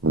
E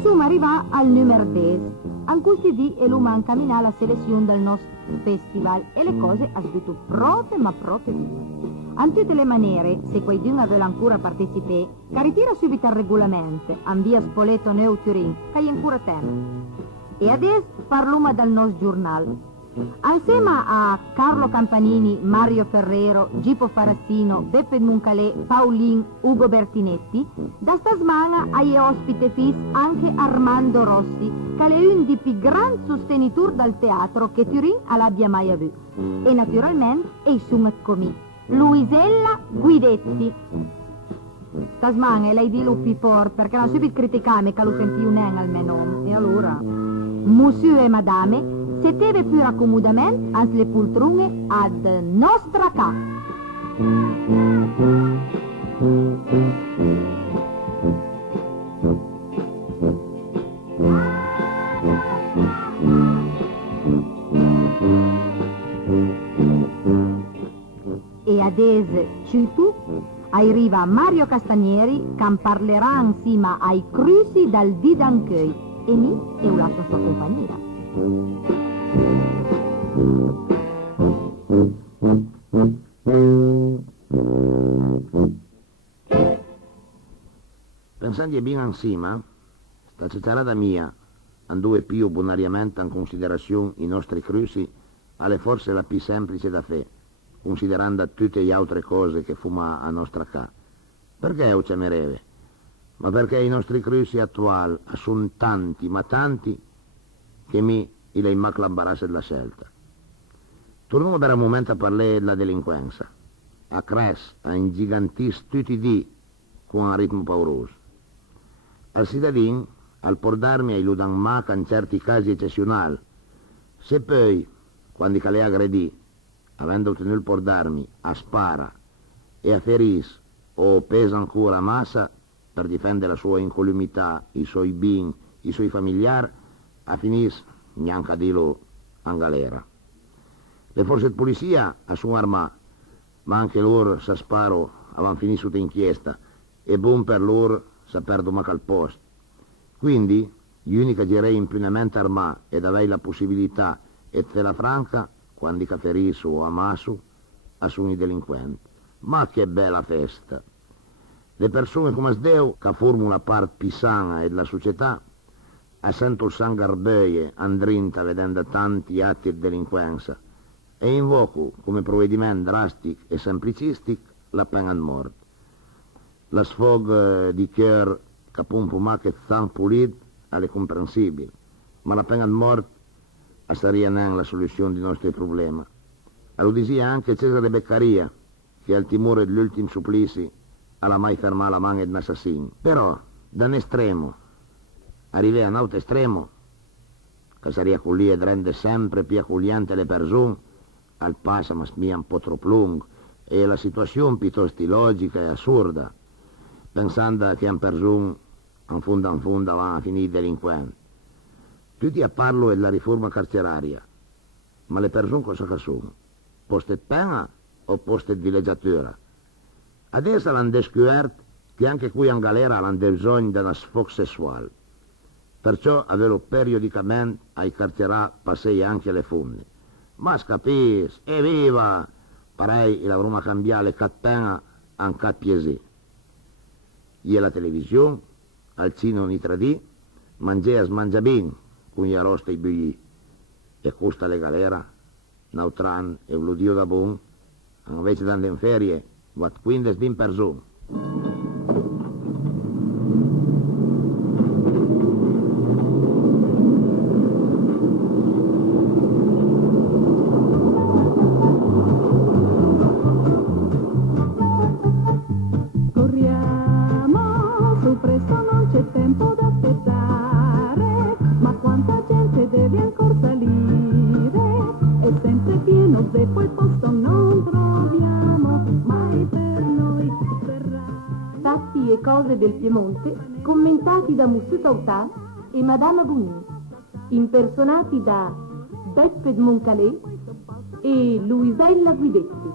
su arriva al numero 10. An questi dì e l'uma incamminà la selezione del nostro festival e le cose ha sbito proprio ma proprio bene. An tutte le maniere, se qualcuno vuole ancora partecipare, caritira subito al regolamento, an via Spoleto Neu Turin, che è ancora tempo. E adesso parliamo dal nostro giornale. Insieme a Carlo Campanini, Mario Ferrero, Gipo Farassino, Beppe Nuncalè, Paolin, Ugo Bertinetti, da stasmana hai ospite fis anche Armando Rossi, che è uno dei più grandi sostenitori del teatro che Turin abbia mai avuto. E naturalmente è su come Luisella Guidetti. Stasmana lei di lupi por perché non subito criticame che lo sentì un almeno. E allora, monsieur e madame, sedete più raccomodamente alle poltrone ad nostra ca. E adesso, citu, arriva Mario Castanieri che parlerà insieme ai cruci dal Didancheuil e mi e la sua compagnia. Pensando bene insieme, sta citarada mia, andò più bonariamente in considerazione i nostri cruci, alle forse la più semplice da fe, considerando tutte le altre cose che fuma a nostra ca. Perché o cemereve? Ma perché i nostri cruci attuali sono tanti, ma tanti, che mi il immac l'imbarazzo della scelta. Torniamo per un momento a parlare della delinquenza. A cres, a ingigantire tutti i dì con un ritmo pauroso. Al cittadino, al portarmi ai ludan maca in certi casi eccezionali, se poi, quando le aggredì, avendo ottenuto il portarmi, a spara e a feris o pesa ancora massa per difendere la sua incolumità, i suoi bin, i suoi familiari, a finis neanche a dirlo in galera. Le forze di polizia sono armate, ma anche loro sa sparo avevano finito l'inchiesta e buon per loro sa perdono al posto. Quindi, gli unici che direi impunemente armati ed avei la possibilità e te la franca, quando i caferissu o amassu, sono i delinquenti. Ma che bella festa! Le persone come Sdeu, che formano la parte più sana della società, sento il sangue arbeie andrinta vedendo tanti atti di delinquenza e invoco come provvedimento drastico e semplicistico la pena di morte. La sfog di chier che pompo ma che tan pulito è comprensibile, ma la pena di morte sarebbe non la soluzione dei nostri problemi. Lo diceva anche Cesare Beccaria, che al timore dell'ultimo supplici alla mai fermare la mano di un assassino. Però, da un estremo, arrivai a un altro estremo, che sarebbe quello di rendere sempre più accogliente le persone, al passo ma smia un po' troppo lungo, e la situazione piuttosto illogica e assurda, pensando che un persona, in fondo, va a finire delinquente. Tutti a parlo della riforma carceraria, ma le persone cosa che sono? Poste di pena o poste di villeggiatura? Adesso hanno scoperto che anche qui in galera hanno bisogno di una sfogo sessuale. Perciò avevo periodicamente ai carcerati passei anche le fonde. Ma scapis, evviva! Parei la Roma cambiale cat pena an cat piesi. Io alla televisione, al cinema ni tradì, mangia smangia ben, con gli arrosti e i bugli. E costa le galera, nautran e l'udio da bon, invece di andare in ferie, va 15 persone. Tempo da aspettare, ma quanta gente deve ancora salire. cose del Piemonte commentati da Musse Pautà e Madame Bonin, impersonati da Beppe Moncalé e Luisella Guidetti.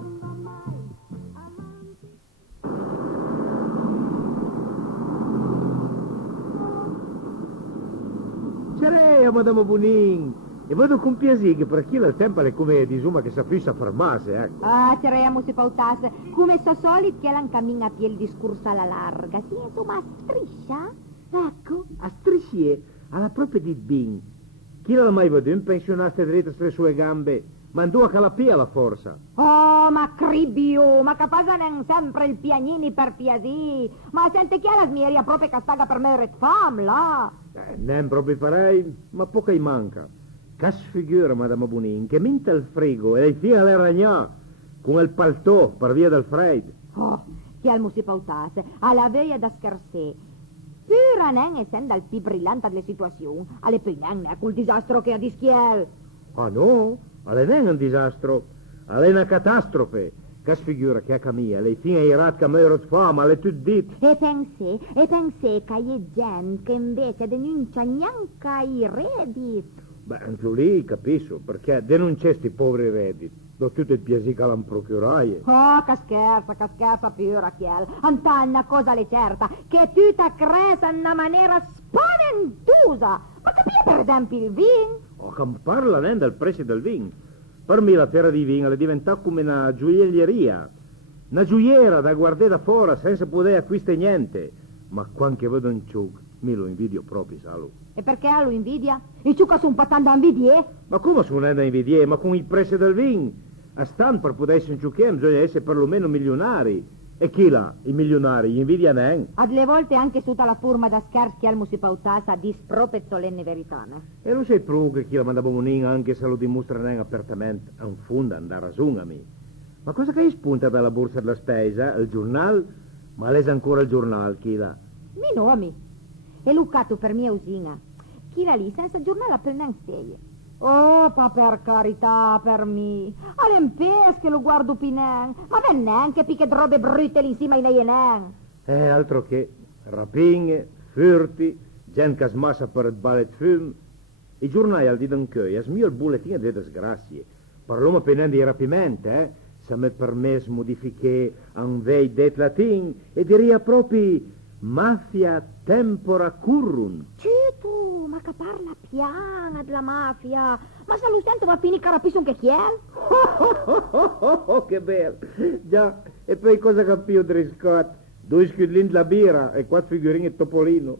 Ciao, Madame Bonin. E vedo con piacere che per aquí il tempo è come disuma che si fissa a fermarsi, ecco. Ah, cerchiamo se pautas, come sto solito che la cammina a il discorso alla larga, sì, insomma, a striscia, ecco. A strisce, alla propria di bin. Chi l'ha mai veduto un pensionato dritto sulle sue gambe, mandò a calapia la forza. Oh, ma cribio, ma capace non sempre il pianini per piasì, ma sente chi è la smieria proprio che staga per me fam, là. Non proprio farei, ma poca manca. Che sfigura, Madame Bonin, che minta il frigo e fia alle ragnà con il paltò per via del freddo. Oh, chi al musi pautase, alla veia da scherzè. Pura non essendo al più brillante delle situazioni, alle pignane, col disastro che ha di schiel. Ah no, alle non è un disastro, alle una catastrofe. Che sfigura che a Camilla, lei fine irat che meuro di fama, le tu dit. E pensé che è gente che invece denuncia neanche i redditi. Beh, anche lì capisco, perché denunciasti i poveri redditi. Do tutto il piacere che l'hanno procurato. Oh, che scherza pure, chiel. Antanna cosa le certa, che tutta cresa in una maniera spaventosa. Ma capite per esempio il vin? Oh, che parla del prezzo del vino. Per me la terra di vino è diventata come una gioielleria. Una gioiera da guardare da fuori senza poter acquistare niente. Ma quando vedo un ciuc, mi lo invidio proprio, Salu. E perché lo invidia? I ciucca sono patando a invidie? Ma come sono da invidiare? Ma con il prezzo del vino? A stand per poter essere un ciucchiere bisogna essere perlomeno milionari. E chi là? I milionari? Gli invidia neanche. A delle volte anche tutta la forma da scherzi al musipautasa disproprio solenne verità, no? E lo sai proprio che chi la manda Bonin, anche se lo dimostra neanche apertamente, è un fondo andare a ragione. Ma cosa che spunta dalla borsa della spesa? Il giornale? Ma lei sa ancora il giornale, chi là? Mi nomi. E Luccato per mia usina. Chi là lì senza giornale per non serie. Oh, pa per carità, per me. All'empes che lo guardo pinen. Ma ben neanche picche robe brutte lì insieme ai neien. Altro che rapine, furti, gente che smassa per il ballet film. I giornali al di d'anch'io, smio il bollettino delle disgrazie. Parliamo appena di rapimento, Se mi permesso modificare un vei det latin e diria proprio mafia tempora currun. Cito, ma che parla piana della mafia. Ma se lo sento va a finire carapisce un che chi è? Che bello. Già, e poi cosa capivo di riscotto? 2 schiudlini la birra e 4 figurine di Topolino.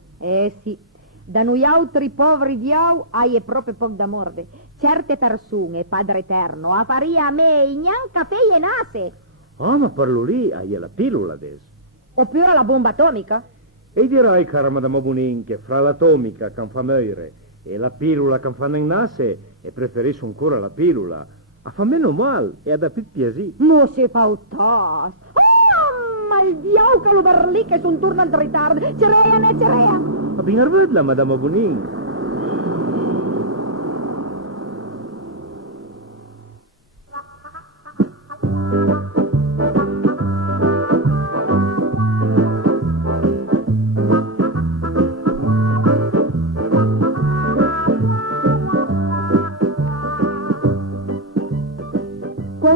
Sì, da noi altri poveri diau hai proprio poco da morde. Certe persone, Padre Eterno, a faria a me neanche feie nase. Ah, ma parlo lì, hai la pillola adesso. Oppure la bomba atomica? E dirai, cara Madame Bonin, che fra l'atomica che fa morire e la pillola che fa nel nasse, e preferisco ancora la pillola. A fa meno male e a da più piacere. Mo se pautas. Ma il diau che lo berlì che son torna al ritardo. Cerea. Ma ben arvedla, Madame Bonin.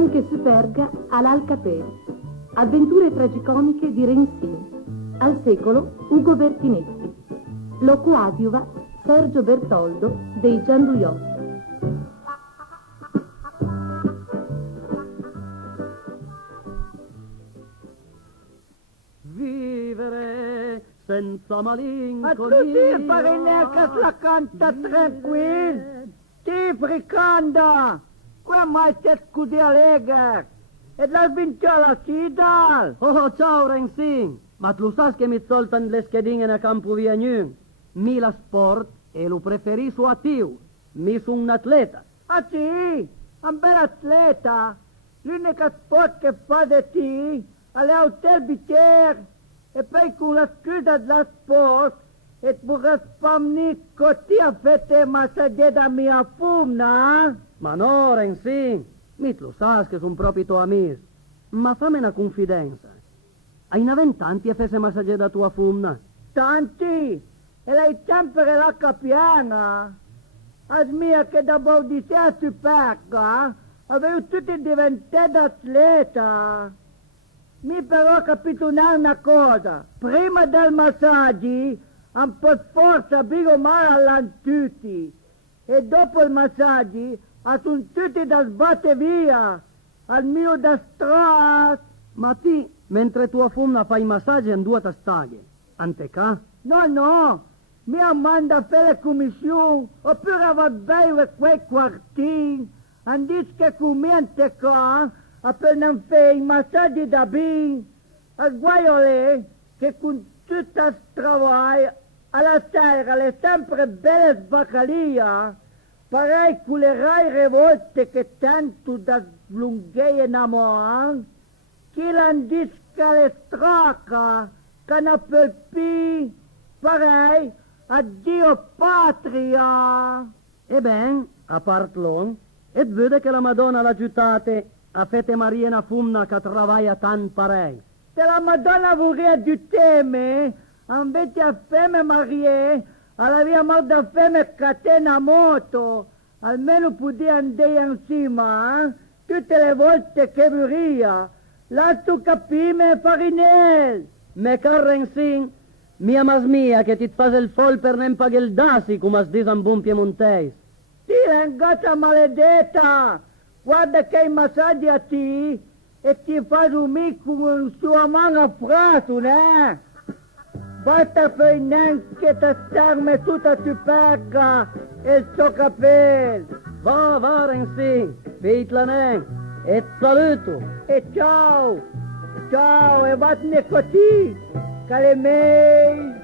Che si perga all'Alcatel. Avventure tragicomiche di Rensin. Al secolo Ugo Bertinetti. Lo coadiuva Sergio Bertoldo dei Gianduiotti. Vivere senza malinconia. Ma tu ti pare neanche la canta tranquillo. Ti fricanda. Qua mai te scudi allegre. E la vinta la sidal. Oh, ciao Rensin. Ma tu sai che mi soltan le schedine a campo via nu. Mi la sport e lo preferisco a tiu. Mi sono un atleta. Ah sì? Un bel atleta. L'unica sport che fa di ti è l'hotel biter. E poi con la scusa della sport e per spamni così a fette ma se da mia fumna. Ma no, Rensin, mi lo sai che sono proprio tuo amico. Ma fammi una confidenza. Hai 20 anni e fece massaggiare da tua fumna. Tanti, e lei sempre la capiana. As mia che da Baudisea si pecca, avevo tutti diventato atleta. Mi però capito una cosa, prima del massaggio, un po' forza bigo male all'antuti, e dopo il massaggio, sono tutti da sbattere via, al mio da stras. Ma ti, mentre tua fumna fai massaggio in 2 staghe, anteca? No, mi manda a fare commissione, oppure va bene quei quartini, andis che commente qua, appena fai i massaggi da bin, a guaiole che con tutta travaglio, alla sera le sempre belle sbaccalia, parei con le rai revolte che tanto da lunghe innamorano, che l'andisca le stracca, che ne per pi, parei, addio patria. E ben, a part l'on, et vede che la Madonna l'ha giutate a fete Maria una fumna che travaia tan parei. Se la Madonna vorrei di teme, invece a femme Maria, alla via morda femme catena moto, almeno podia andare insieme, tutte le volte che vorria. La tu capime farinel. Me carrensin, mia masmia che ti fase il fol per nem paghe il dasi, come as dis un buon piemonteis. Sì, l'engata maledetta, guarda che i massaggi a ti e ti fai un mico con sua mano a frato, ne? Basta per neanche te starme tutta tu pecca e il suo capello. Va, Rensin, fitla nen, e saluto. E ciao, e vattene così, calemei.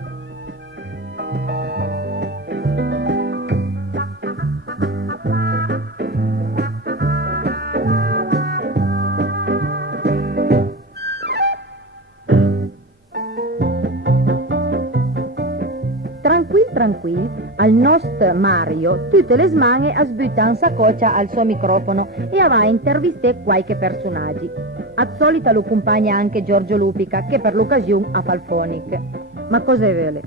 Tranquillo, al nostro Mario tutte le smane a sbutta un saccoccia al suo microfono e va a intervistare qualche personaggi. A solita lo accompagna anche Giorgio Lupica, che per l'occasione ha Falfonic. Ma cos'è vele?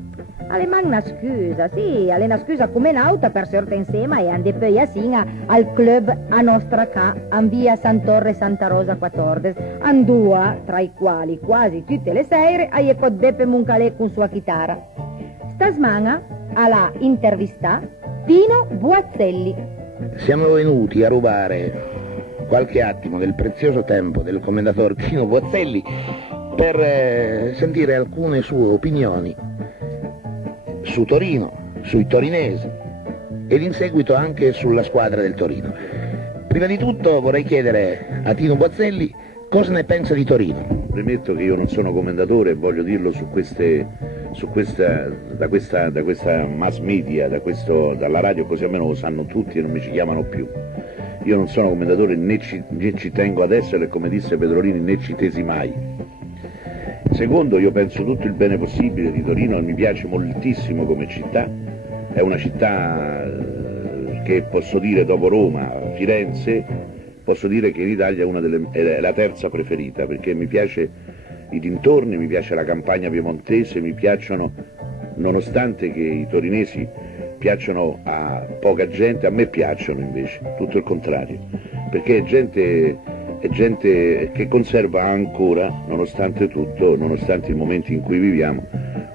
Alle una scusa, sì, alle una scusa come nauta per sorte insieme e ande poi a Sina al club a nostra ca, an via Santorre Santa Rosa 14, andua, tra i quali quasi tutte le sere a Ieco Deppe Muncalè con sua chitarra. Stasmana alla intervista Pino Buazzelli. Siamo venuti a rubare qualche attimo del prezioso tempo del commendator Pino Buazzelli per sentire alcune sue opinioni su Torino, sui torinesi ed in seguito anche sulla squadra del Torino. Prima di tutto vorrei chiedere a Tino Buazzelli cosa ne pensa di Torino. Premetto che io non sono commendatore e voglio dirlo da questa mass media, dalla radio, così almeno lo sanno tutti e non mi ci chiamano più. Io non sono commendatore né ci tengo ad essere, come disse Pedrolini, né ci tesi mai. Secondo, io penso tutto il bene possibile di Torino, mi piace moltissimo come città, è una città che posso dire dopo Roma, Firenze, posso dire che in Italia è la terza preferita, perché mi piace i dintorni, mi piace la campagna piemontese, mi piacciono, nonostante che i torinesi piacciono a poca gente, a me piacciono invece, tutto il contrario, perché è gente che conserva ancora, nonostante tutto, nonostante i momenti in cui viviamo,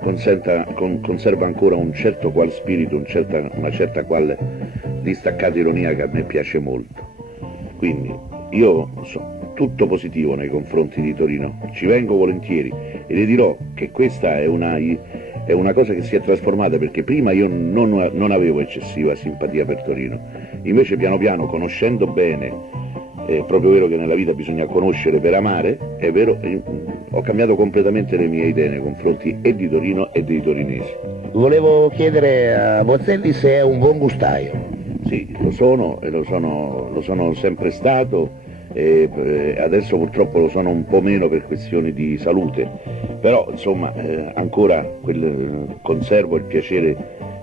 conserva ancora un certo qual spirito, una certa qual distaccata ironia che a me piace molto. Quindi io sono tutto positivo nei confronti di Torino, ci vengo volentieri e le dirò che questa è una cosa che si è trasformata, perché prima io non avevo eccessiva simpatia per Torino, invece piano piano, conoscendo bene, è proprio vero che nella vita bisogna conoscere per amare, è vero, ho cambiato completamente le mie idee nei confronti e di Torino e dei torinesi. Volevo chiedere a Buazzelli se è un buon gustaio. Sì, lo sono e lo sono sempre stato, e adesso purtroppo lo sono un po' meno per questioni di salute, però insomma ancora conservo il piacere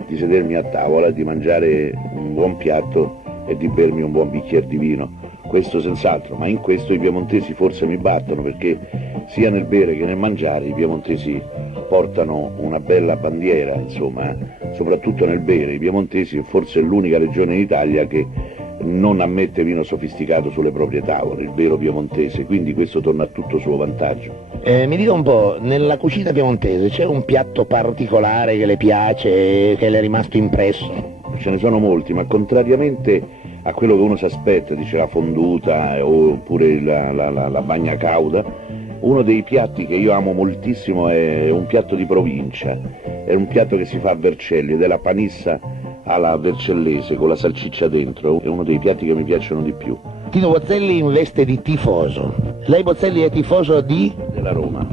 di sedermi a tavola, di mangiare un buon piatto e di bermi un buon bicchiere di vino, questo senz'altro, ma in questo i piemontesi forse mi battono, perché sia nel bere che nel mangiare i piemontesi portano una bella bandiera, insomma, soprattutto nel bere. I piemontesi forse è l'unica regione in Italia che non ammette vino sofisticato sulle proprie tavole, il vero piemontese, quindi questo torna a tutto suo vantaggio. Mi dica un po', nella cucina piemontese c'è un piatto particolare che le piace, che le è rimasto impresso? Ce ne sono molti, ma contrariamente a quello che uno si aspetta, dice la fonduta oppure la bagna cauda, uno dei piatti che io amo moltissimo è un piatto di provincia, è un piatto che si fa a Vercelli ed è la panissa alla vercellese con la salsiccia dentro, è uno dei piatti che mi piacciono di più. Tino Bozzelli in veste di tifoso. Lei Bozzelli è tifoso della Roma.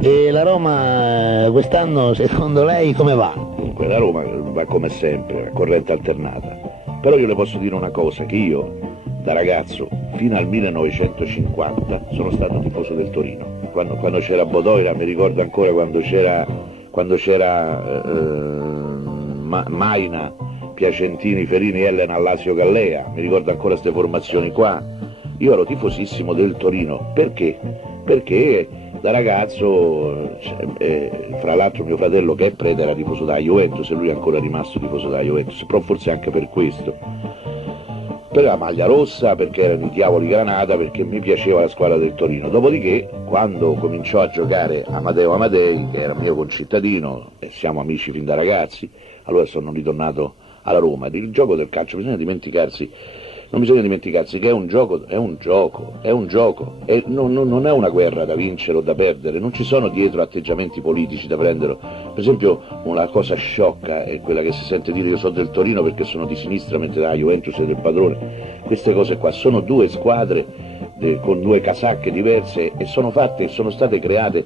E la Roma quest'anno secondo lei come va? Dunque la Roma va come sempre, a corrente alternata. Però io le posso dire una cosa, che io da ragazzo fino al 1950 sono stato tifoso del Torino. Quando c'era Bodoira, mi ricordo ancora quando c'era Maina, Piacentini, Ferini, Elena, Lasio, Gallea, mi ricordo ancora queste formazioni qua. Io ero tifosissimo del Torino, perché? Perché da ragazzo, fra l'altro mio fratello che è prete era tifoso da Juventus e lui è ancora rimasto tifoso da Juventus, però forse anche per questo. Per la maglia rossa, perché erano i Diavoli Granata, perché mi piaceva la squadra del Torino. Dopodiché, quando cominciò a giocare Amadeo Amadei, che era mio concittadino, e siamo amici fin da ragazzi, allora sono ritornato alla Roma. Il gioco del calcio non bisogna dimenticarsi che è un gioco, e non è una guerra da vincere o da perdere, non ci sono dietro atteggiamenti politici da prendere. Per esempio una cosa sciocca è quella che si sente dire io sono del Torino perché sono di sinistra mentre la Juventus è del padrone. Queste cose qua sono due squadre con due casacche diverse e sono state create,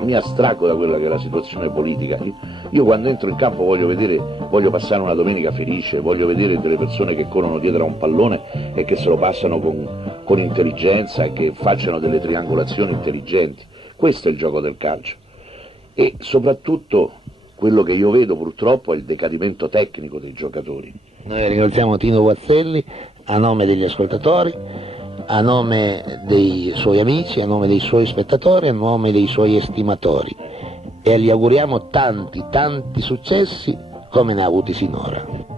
mi astraggo da quella che è la situazione politica. Io quando entro in campo voglio passare una domenica felice, voglio vedere delle persone che corrono dietro a un pallone e che se lo passano con intelligenza e che facciano delle triangolazioni intelligenti. Questo è il gioco del calcio. E soprattutto quello che io vedo purtroppo è il decadimento tecnico dei giocatori. Noi ringraziamo Tino Guazzelli a nome degli ascoltatori, a nome dei suoi amici, a nome dei suoi spettatori, a nome dei suoi estimatori e gli auguriamo tanti successi come ne ha avuti sinora.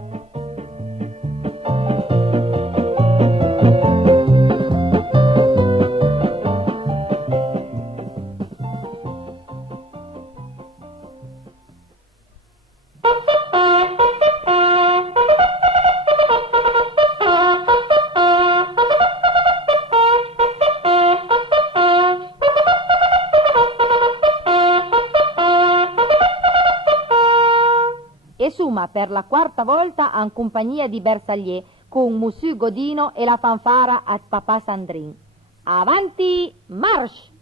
Per la quarta volta in compagnia di Bersaglier con Monsieur Godino e la fanfara a Papà Sandrin. Avanti, march!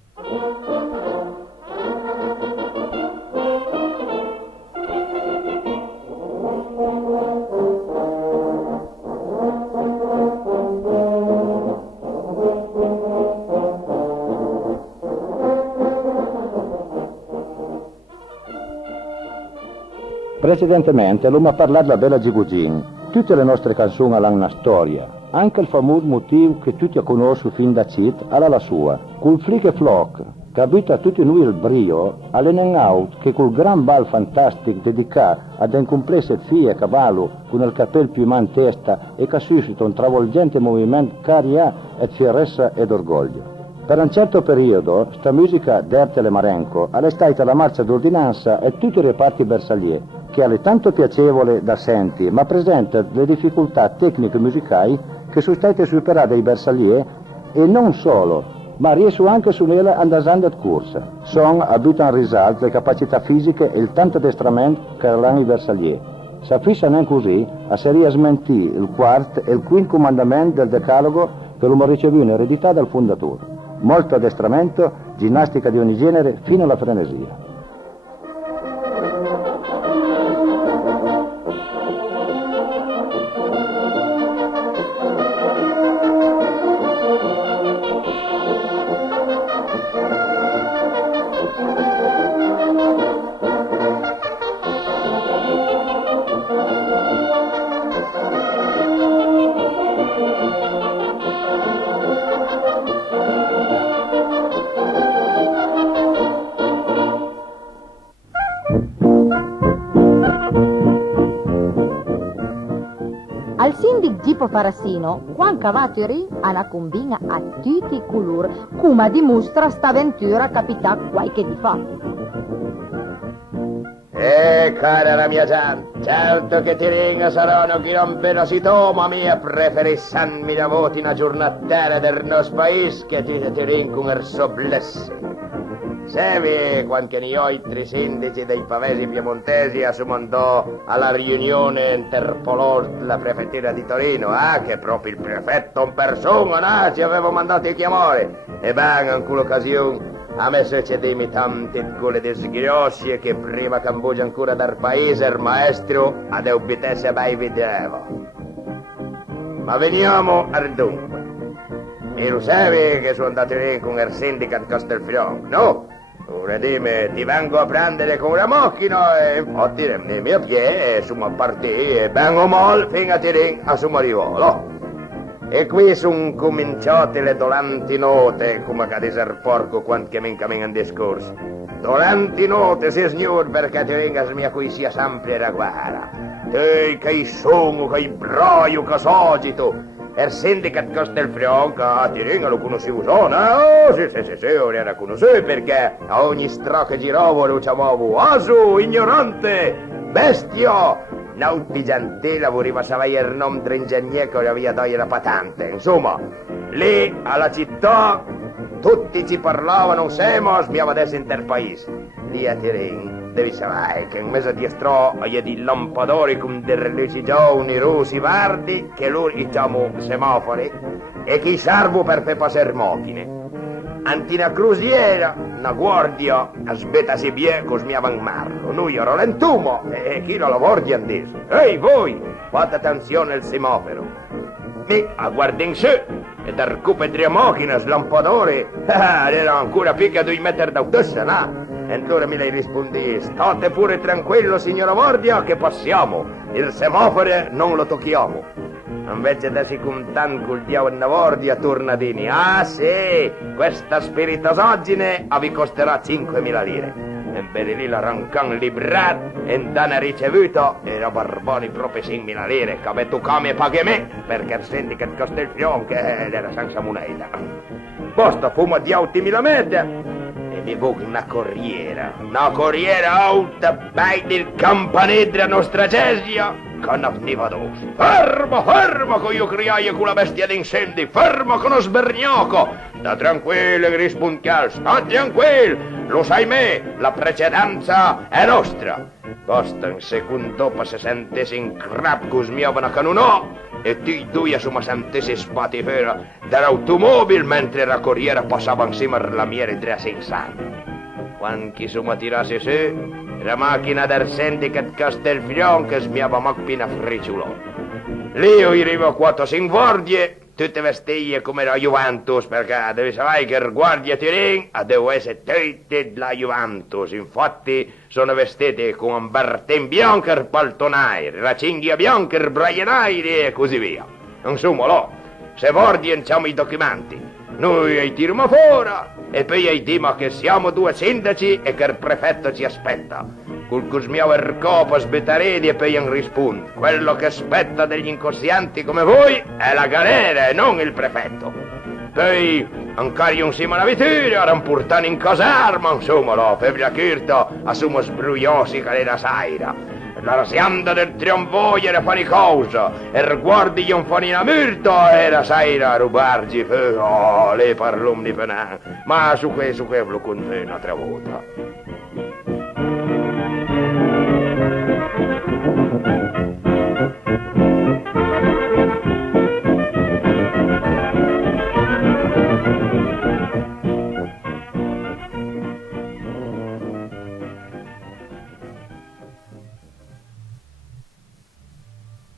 Precedentemente l'uomo ha parlato della bella Gigugin. Tutte le nostre canzoni hanno una storia. Anche il famoso motivo che tutti conoscono fin da Cit ha la sua. Col flick e flock, che abita a tutti noi il brio, all'Enengaut che col gran bal fantastico dedicato ad un complesso fie a cavallo con il capello più in testa e che suscita un travolgente movimento caria e fierezza ed orgoglio. Per un certo periodo, sta musica d'Ertel e Marenco è stata la marcia d'ordinanza e tutti i reparti bersaglier, che è tanto piacevole da senti, ma presenta le difficoltà tecniche musicali che sono state superate dai bersaglier e non solo, ma riesco anche su nella andasando di corsa. Sono abitano a risalto le capacità fisiche e il tanto addestramento che hanno i bersaglier. Se fissano così, a seria smentì il quarto e il quinto comandamento del decalogo che l'uomo ricevì in eredità dal fondatore. Molto addestramento, ginnastica di ogni genere, fino alla frenesia. poi tipo Farassino, quan cavateri alla combina a tutti i colori, come dimostra sta avventura capità qualche di fa. Cara la mia gente, certo che ti ringa saranno chi non venositò, ma mia preferissanmi la voti una giornatella del nostro paese che ti ringa un erso blesse. Savi quanti ne altri sindaci dei pavesi piemontesi assumandò alla riunione interpolò la prefettura di Torino, che proprio il prefetto in persona, ci avevo mandato a chiamare. E bene, in quell'occasione a me succedemi tante quelle disgrazie che prima che Cambogia ancora dal paese il maestro ad obbedesse mai vedeva. Ma veniamo al dunque. E lo sai che sono andato lì con il sindaco Castelfranco, no? Ora dimmi, ti vengo a prendere con la macchina e infatti nei miei piedi sono partiti e vengo mal fino a tirare a suo arrivolo. E qui sono cominciate le dolenti note, come che dice il porco quando che mi cammina in discorso. Dolenti note, sì signor, perché ti venga mia qui sia sempre la guerra. Te che sono, che braio, che sogito. Il sindaco Castelfranco, ti ringa lo conoscevo, no? Sì, ora era conosciuto perché a ogni strada che giravo lo chiamavo asu, ignorante, bestio. Nauti gentile voleva sapere il nome dell'ingegnere che aveva dato la patente. Insomma, lì alla città tutti ci parlavano, siamo smiava adesso in ter paese. Lì a Tirin, devi sapere che in mezzo di strada c'è dei lampadori con delle luci giovani, rossi, verdi, che loro diciamo semafori, e che servono per passare macchine. Antina cruziera, una guardia, aspettasi bene che smiava in marlo. Noi ralentumo e chi la guardia dice: ehi voi, fate attenzione al semaforo. Mi a guarda in su e da recupero macchina, slampadore, era ancora più che 2 metri d'autossa, no? E allora mi lei rispondi: state pure tranquillo signora guardia che passiamo, il semaforo non lo tocchiamo. Invece da si contan col diavolo in guardia torna dini: ah sì, questa spiritosoggine vi costerà 5.000 lire. E bene lì la rancan librat e dana ricevuto era barboni proprio 5.000 lire che avete come paghi me perché senti che costa il fion che era senza moneta. Basta fumo di 8.000 metri e mi voglio una corriera alta bei del campanedra nostra Cesia che non veniva d'osso. Fermo che io criai con la bestia d'incendi, fermo con lo sbergnocco. Sta tranquillo che rispuntiamo, sta tranquillo, lo sai me, la precedenza è nostra. Basta un secondo dopo se sentesi in crap che smiavano canonò e tu due insomma sentesi spati fuori dall'automobile mentre la corriera passava insieme alla mia tre senza. Quando insomma tirassi su, la macchina del sindaco Castelfranco smiava macchina fricciolò. Lì io arrivo a 4-5 guardie, tutte vestite come la Juventus, perché devi sapere che il guardia Tirin deve essere tutte della Juventus. Infatti sono vestiti con un bertin bianco e paltonaire, la cinghia bianca, il braianaire e così via. Insomma, là, se guardi diciamo i documenti, noi li tiriamo fuori e poi gli diciamo che siamo 2 sindaci e che il prefetto ci aspetta. Col cosmiavo il copo sbettaredi e poi gli risponde: quello che aspetta degli incoscienti come voi è la galera e non il prefetto. Poi ancora insieme alla vettura rampurtano in caserma, insomma, la febbre curta assumo sbrugliosi che la saira. La rasianda del trionvoglio era fare cosa, e riguardi gli infani in murta e la saira rubargi, le parlum di penà. Ma su questo lo conto un'altra volta.